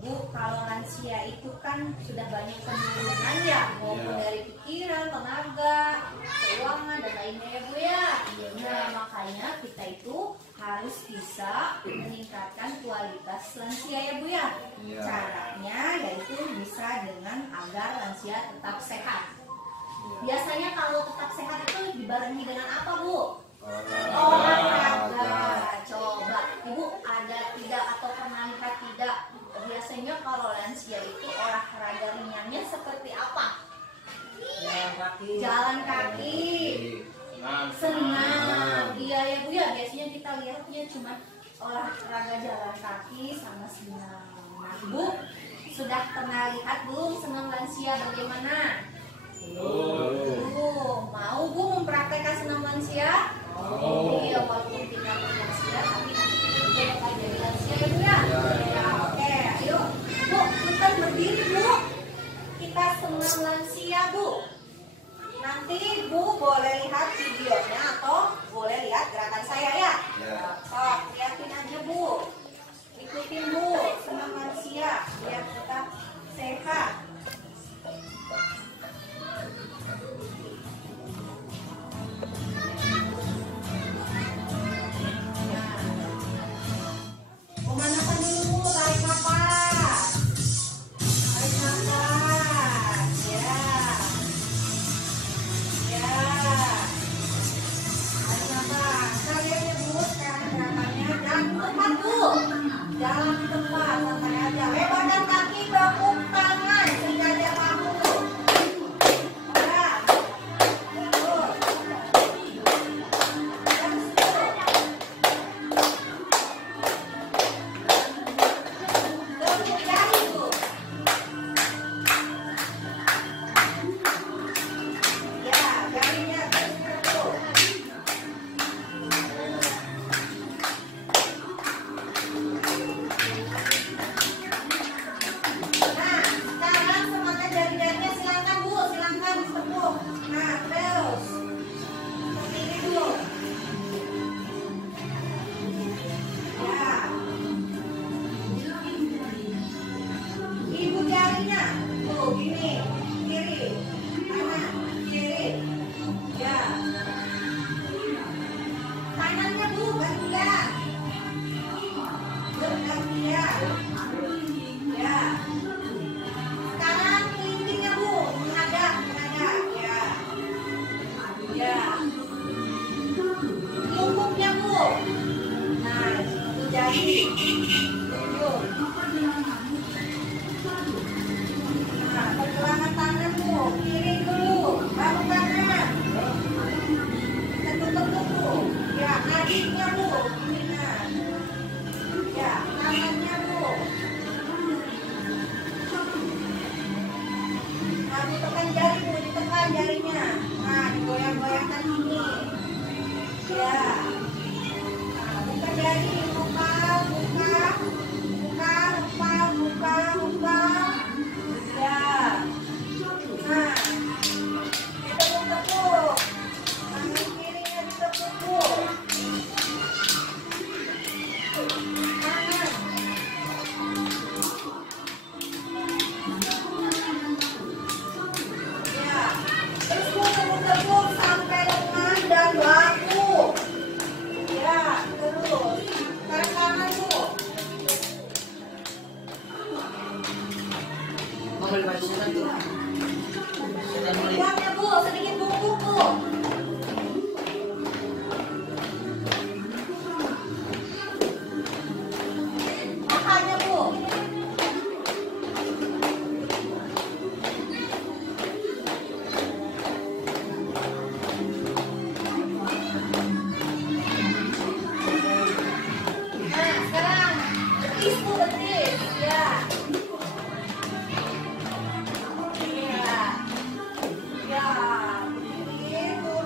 Bu, kalau lansia itu kan sudah banyak penurunan ya, maupun dari pikiran, tenaga, keuangan, dan lainnya ya Bu ya. Nah, makanya kita itu harus bisa meningkatkan kualitas lansia ya Bu ya. Caranya yaitu bisa dengan agar lansia tetap sehat. Biasanya kalau tetap sehat itu dibarengi dengan apa Bu? Olahraga. Coba Ibu ada tidak atau pernah lihat tidak? Biasanya kalau lansia itu olahraga ringannya seperti apa? Jalan kaki, senam. Iya ya Bu ya, biasanya kita lihatnya cuma olahraga jalan kaki sama senam. Nah Bu, sudah pernah lihat belum senam lansia bagaimana? Belum. Mau Bu mempraktekkan senam lansia? Iya, walaupun kita lansia, tapi nanti kita juga bakal jadi lansia ya Bu ya. Ya, oke, ayo Bu, kita berdiri Bu. Kita senam lansia Bu. Nanti Bu boleh lihat videonya atau boleh lihat gerakan saya ya. Sok, lihatin aja Bu. Ikutin Bu, senam lansia biar kita sehat. Pemanasan dulu Bu, tarik nafas. Tarik nafas. Ya. Ya. Tarik nafas. Kalian ya Bu, sekarang gerakannya jalan tempat Bu. Jalan tempat, santai aja. Lebarkan kaki, tepuk tangan, sengaja kamu Bu. Ya. Terus. Pergelangan tangan Bu, kiri dulu, baru kanan. Tutup Bu. Ya, adiknya Bu, ininya. Ya, tangannya Bu. Nah, ditekan jari Bu, ditekan jarinya. Nah, digoyang-goyangkan ini. Ya. Nah, buka jari, buka. Ya. Nah, ditepuk-tepuk. Tangan kirinya ditepuk. Tangan. Ya. Terus tepuk-tepuk sampai lengan dan bahu. Ya, terus. Tarik tangan Bu. Buangnya Bu, sedikit bungkuk Bu. Pahanya Bu. Nah, sekarang betis Bu, betis. Ya. Ya, berdiri Bu.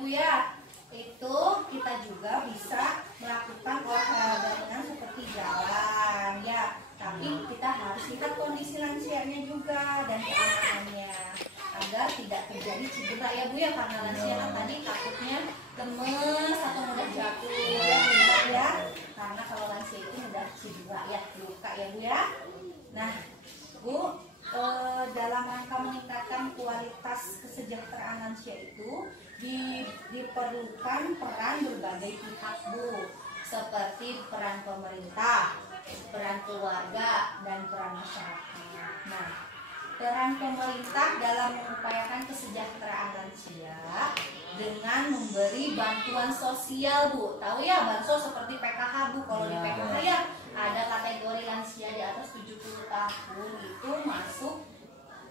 Bu ya. Itu kita juga bisa melakukan olahraga ringan seperti jalan ya. Tapi kita harus lihat kondisi lansianya juga dan keamanannya agar tidak terjadi cedera ya Bu ya, karena lansia kan tadi takutnya lemes atau mudah jatuh ya, karena kalau lansia itu mudah cedera ya, luka ya Bu ya. Nah Bu, dalam rangka meningkatkan kualitas kesejahteraan lansia itu diperlukan peran berbagai pihak Bu, seperti peran pemerintah, peran keluarga, dan peran masyarakat. Nah, peran pemerintah dalam mengupayakan kesejahteraan lansia dengan memberi bantuan sosial Bu. Tahu ya bansos seperti PKH Bu. Kalau di PKH ya ada kategori lansia di atas 70 tahun itu masuk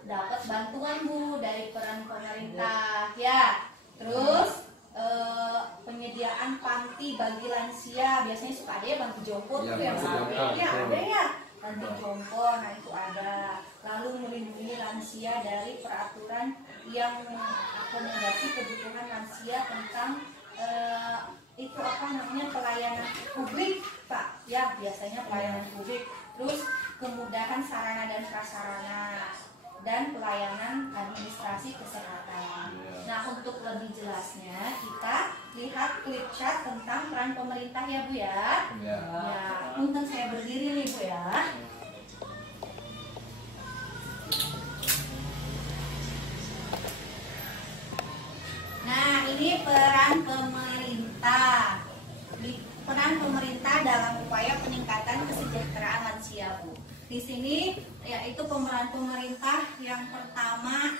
dapat bantuan Bu dari peran pemerintah ya. Terus penyediaan panti bagi lansia, biasanya suka ada ya panti jompo tuh yang ada ya panti jompo, nah itu ada. Lalu melindungi lansia dari peraturan yang mengakomodasi kebutuhan lansia tentang itu apa namanya pelayanan publik Pak ya, biasanya pelayanan publik. Terus kemudahan sarana dan prasarana dan pelayanan administrasi kesehatan. Nah, untuk lebih jelasnya kita lihat klip chat tentang peran pemerintah ya Bu ya. Ya, punten saya berdiri nih Bu ya. Nah, ini peran pemerintah. Peran pemerintah dalam upaya peningkatan kesejahteraan lansia Bu. Di sini yaitu pemeran pemerintah yang pertama,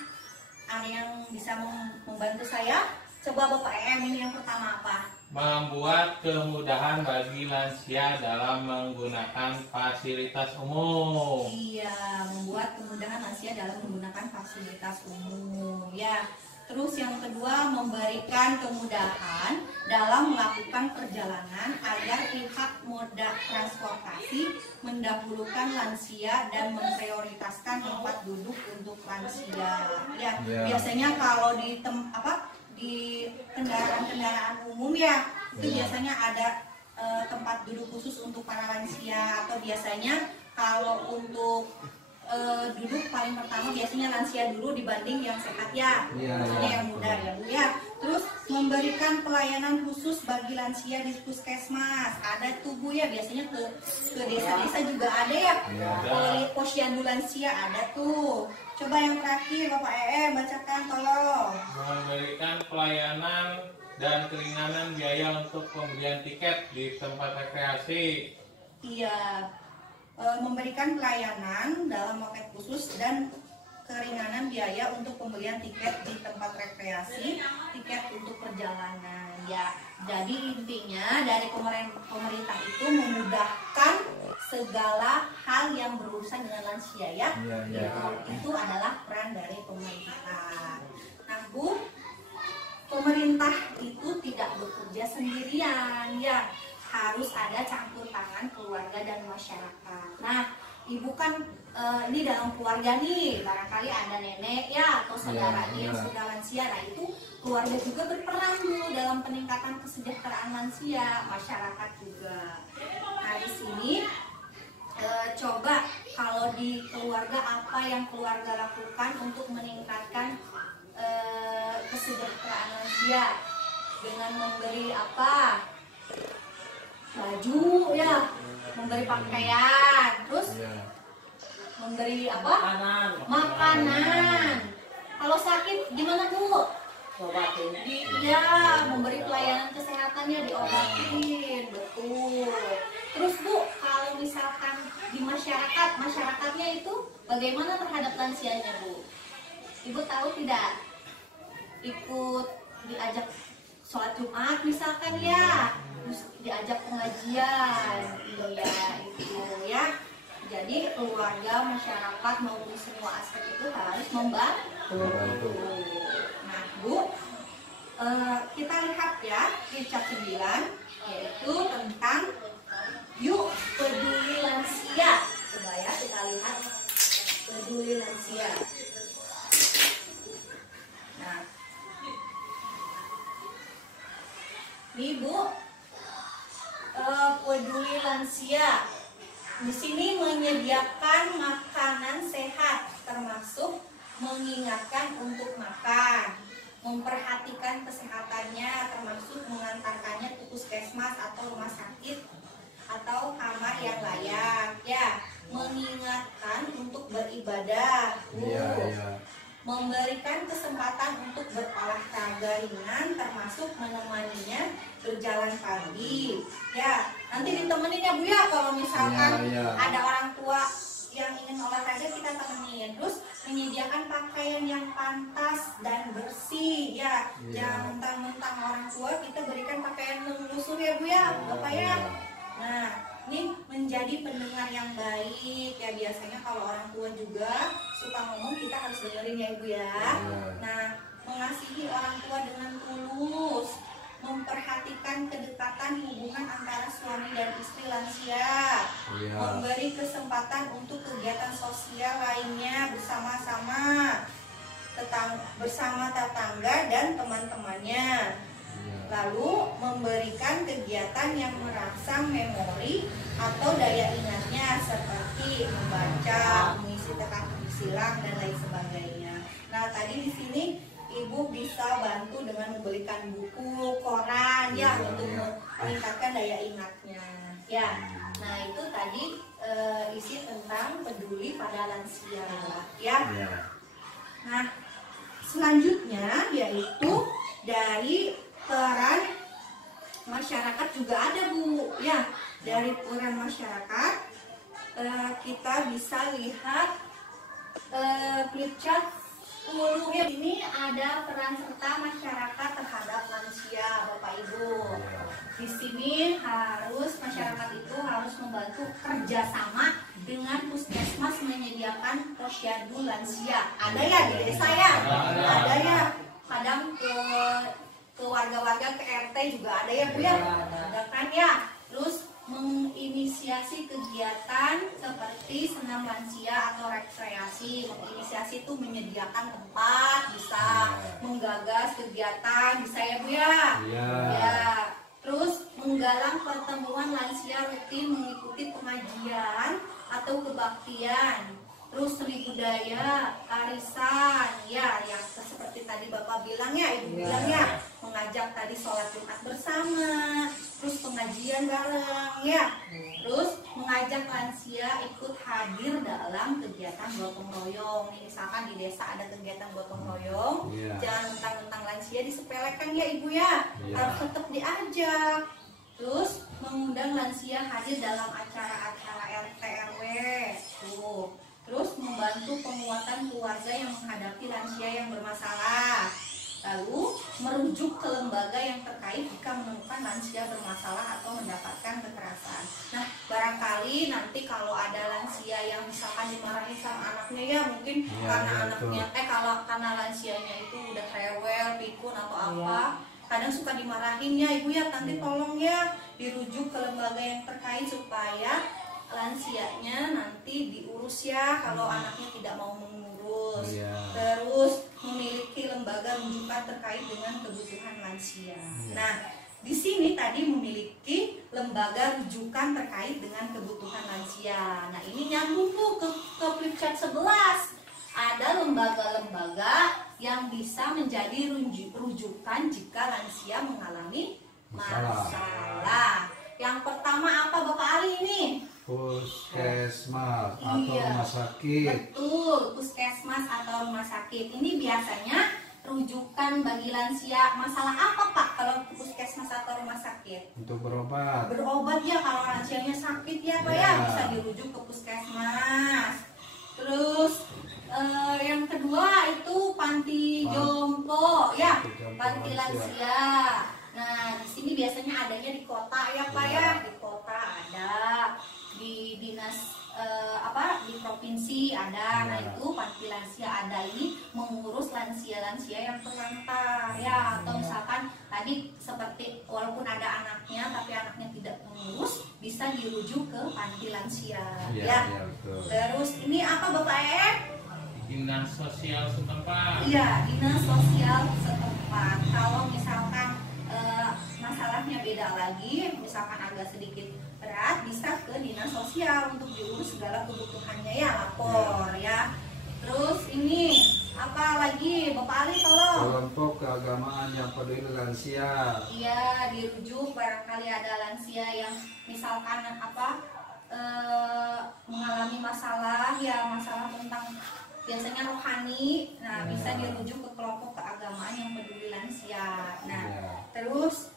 ada yang bisa membantu saya? Coba Bapak EM, ini yang pertama apa? Membuat kemudahan bagi lansia dalam menggunakan fasilitas umum. Iya, membuat kemudahan lansia dalam menggunakan fasilitas umum ya. Terus yang kedua, memberikan kemudahan dalam melakukan perjalanan agar pihak moda transportasi mendahulukan lansia dan memprioritaskan tempat duduk untuk lansia. Ya, biasanya kalau di kendaraan-kendaraan umum ya, itu biasanya ada tempat duduk khusus untuk para lansia, atau biasanya kalau untuk duduk paling pertama biasanya lansia dulu dibanding yang sehat ya, maksudnya yang muda ya Bu ya. Terus memberikan pelayanan khusus bagi lansia di puskesmas, ada tuh Bu ya, biasanya ke desa-desa juga ada ya, posyandu lansia ada tuh. Coba yang terakhir Bapak bacakan tolong. Memberikan pelayanan dan keringanan biaya untuk pembelian tiket di tempat rekreasi. Iya, memberikan pelayanan dalam loket khusus dan keringanan biaya untuk pembelian tiket di tempat rekreasi, tiket untuk perjalanan ya. Jadi intinya dari pemerintah itu memudahkan segala hal yang berurusan dengan lansia ya. Itu adalah peran dari pemerintah. Nah Bu, pemerintah itu tidak bekerja sendirian ya, harus ada campur tangan keluarga dan masyarakat. Nah, Ibu kan ini dalam keluarga nih, barangkali ada nenek ya atau saudaranya yang sudah lansia. Nah, itu keluarga juga berperan Bu dalam peningkatan kesejahteraan lansia, masyarakat juga. Nah, di sini coba kalau di keluarga apa yang keluarga lakukan untuk meningkatkan kesejahteraan lansia dengan memberi apa? Baju ya, memberi pakaian, terus memberi apa? Makanan. Kalau sakit gimana Bu? Obatin. Iya, memberi pelayanan kesehatannya, diobatin, betul. Terus Bu, kalau misalkan di masyarakatnya itu bagaimana terhadap lansianya Bu? Ibu tahu tidak? Ikut diajak sholat Jumat misalkan ya, terus diajak pengajian, iya itu ya. Jadi keluarga, masyarakat maupun semua aspek itu harus membantu. Nah Bu, kita lihat ya di chart 9, yaitu tentang yuk peduli lansia. Coba ya kita lihat peduli lansia. Nah, Nih Bu, peduli lansia di sini menyediakan makanan sehat, termasuk mengingatkan untuk makan, memperhatikan kesehatannya, termasuk mengantarkannya ke puskesmas atau rumah sakit atau kamar yang layak, ya, mengingatkan untuk beribadah, memberikan kesempatan untuk berolahraga ringan, termasuk menemaninya berjalan pagi, ya. Nanti ditemenin ya Bu ya, kalau misalkan ada orang tua yang ingin olahraga kita temenin. Terus menyediakan pakaian yang pantas dan bersih, ya. Jangan mentang-mentang orang tua kita berikan pakaian menggusur ya Bu ya, Bapak ya. Nah, ini menjadi pendengar yang baik ya. Biasanya kalau orang tua juga suka ngomong, kita harus dengerin ya Ibu ya. Nah, mengasihi orang tua dengan tulus, memperhatikan kedekatan hubungan antara suami dan istri lansia, memberi kesempatan untuk kegiatan sosial lainnya bersama-sama, bersama tetangga dan teman-temannya. Lalu memberikan kegiatan yang merangsang memori atau daya ingatnya seperti membaca, mengisi teka-teki silang dan lain sebagainya. Nah, tadi di sini Ibu bisa bantu dengan membelikan buku, koran ya, untuk meningkatkan daya ingatnya. Ya. Nah, itu tadi isi tentang peduli pada lansia ya. Nah, selanjutnya yaitu dari peran masyarakat juga ada Bu ya. Dari peran masyarakat kita bisa lihat flip chart 10 ya. Ini ada peran serta masyarakat terhadap lansia Bapak Ibu. Di sini masyarakat itu harus membantu kerjasama dengan puskesmas menyediakan posyandu lansia. Ada ya di desa ya? Ada ya. Kadang ke warga-warga, ke RT juga ada ya Bu ya, ada kan ya. Terus menginisiasi kegiatan seperti senam lansia atau rekreasi. Menginisiasi itu menyediakan tempat, bisa menggagas kegiatan, bisa ya Bu ya. Ya. Terus menggalang pertemuan lansia rutin, mengikuti pengajian atau kebaktian. Terus seni budaya, arisan, ya, yang seperti tadi Bapak bilang ya, Ibu bilang ya, mengajak tadi sholat Jumat bersama, terus pengajian bareng, ya, terus mengajak lansia ikut hadir dalam kegiatan gotong royong. Misalkan di desa ada kegiatan gotong royong, jangan mentang-mentang lansia disepelekan ya Ibu ya, harus tetap diajak. Terus mengundang lansia hadir dalam acara-acara RT RW, tuh. Terus membantu penguatan keluarga yang menghadapi lansia yang bermasalah. Lalu merujuk ke lembaga yang terkait jika menemukan lansia bermasalah atau mendapatkan kekerasan. Nah, barangkali nanti kalau ada lansia yang misalkan dimarahin sama anaknya ya, mungkin karena anaknya karena lansianya itu udah rewel, pikun atau apa, kadang suka dimarahin ya Ibu ya. Nanti tolong ya dirujuk ke lembaga yang terkait supaya lansianya nanti diurus ya kalau anaknya tidak mau mengurus. Terus memiliki lembaga rujukan terkait dengan kebutuhan lansia. Nah, di sini tadi memiliki lembaga rujukan terkait dengan kebutuhan lansia. Nah, ini nyambung ke flip chart 11. Ada lembaga-lembaga yang bisa menjadi rujukan jika lansia mengalami masalah. Yang pertama apa Bapak Ali ini? Puskesmas atau rumah sakit. Betul, puskesmas atau rumah sakit. Ini biasanya rujukan bagi lansia. Masalah apa Pak kalau puskesmas atau rumah sakit? Untuk berobat. Berobat ya, kalau lansianya sakit ya Pak ya, bisa dirujuk ke puskesmas. Terus yang kedua itu panti jompo ya, panti lansia. Nah, di sini biasanya adanya di kota ya Pak ya, di kota ada, di dinas di provinsi ada. Nah, itu panti lansia ada, ini mengurus lansia-lansia yang terlantar ya, atau misalkan tadi seperti walaupun ada anaknya tapi anaknya tidak mengurus, bisa dirujuk ke panti lansia ya. Terus ini apa Bapak Dinas sosial setempat. Iya, dinas sosial setempat. Kalau misalkan masalahnya beda lagi, misalkan agak sedikit berat, bisa ke dinas sosial untuk diurus segala kebutuhannya ya, lapor ya. Terus ini apa lagi, Bapak Ali tolong. Kelompok keagamaan yang peduli lansia. Iya, dirujuk barangkali ada lansia yang misalkan mengalami masalah ya, masalah tentang biasanya rohani. Nah, bisa dirujuk ke kelompok keagamaan yang peduli lansia. Nah, terus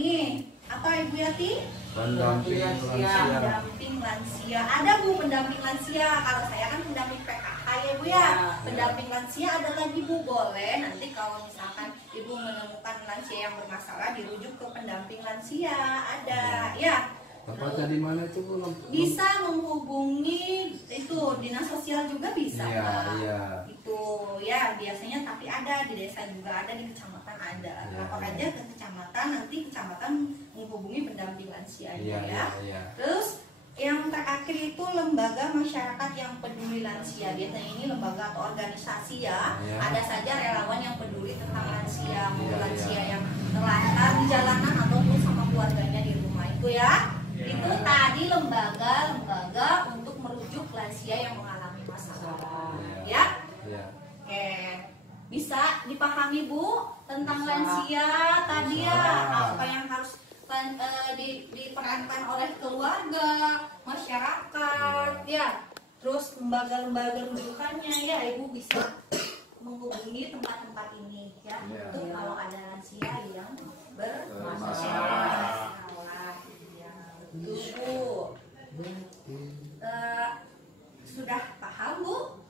ini apa Ibu Yati? Pendamping lansia. Pendamping lansia. Ada Bu pendamping lansia. Kalau saya kan pendamping PKK ya Bu ya. Pendamping lansia ada lagi Bu, boleh nanti kalau misalkan Ibu menemukan lansia yang bermasalah dirujuk ke pendamping lansia, ada ya. Bapak tadi mana itu Bu? Bisa menghubungi itu dinas sosial juga bisa. Iya. Itu ya biasanya, tapi ada di desa juga ada, di kecamatan ada. Lapor aja ke kecamatan, nanti kecamatan menghubungi pendamping lansia ya. Terus yang terakhir itu lembaga masyarakat yang peduli lansia. Biasanya ini lembaga atau organisasi ya. Ada saja relawan yang peduli tentang lansia, lansia yang terlantar di jalanan ataupun sama keluarganya di rumah itu ya. Itu tadi lembaga-lembaga untuk merujuk lansia yang mengalami masalah. Ya. Oke. Bisa dipahami Bu tentang lansia tadi ya, apa yang harus diperankan oleh keluarga, masyarakat ya. Terus lembaga-lembaga rujukannya ya, Ibu bisa menghubungi tempat-tempat ini ya. Untuk kalau ada lansia yang bermasalah. Bu, sudah paham Bu?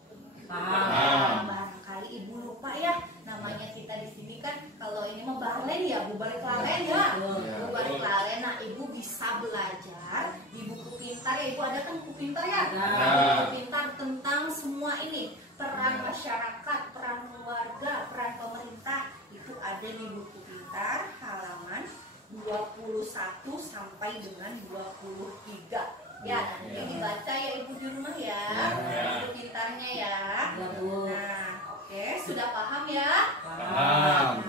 Paham. Barangkali Ibu lupa ya, namanya kita di sini kan kalau ini mau balen ya, Bu balik lalen ya. Bu balik lalen, nah Ibu bisa belajar di buku pintar ya. Ibu ada kan buku pintar ya? Buku pintar tentang semua ini, peran masyarakat, peran keluarga, peran pemerintah, itu ada di buku pintar halaman 21 sampai dengan 23 ya. Nanti dibaca ya Ibu di rumah ya, buku pintarnya ya. Nah, oke, sudah paham ya? Paham.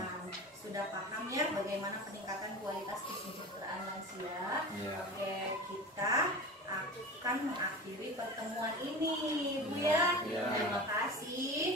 Sudah paham ya bagaimana peningkatan kualitas kesejahteraan lansia. Oke, kita akan mengakhiri pertemuan ini Bu ya. Terima kasih.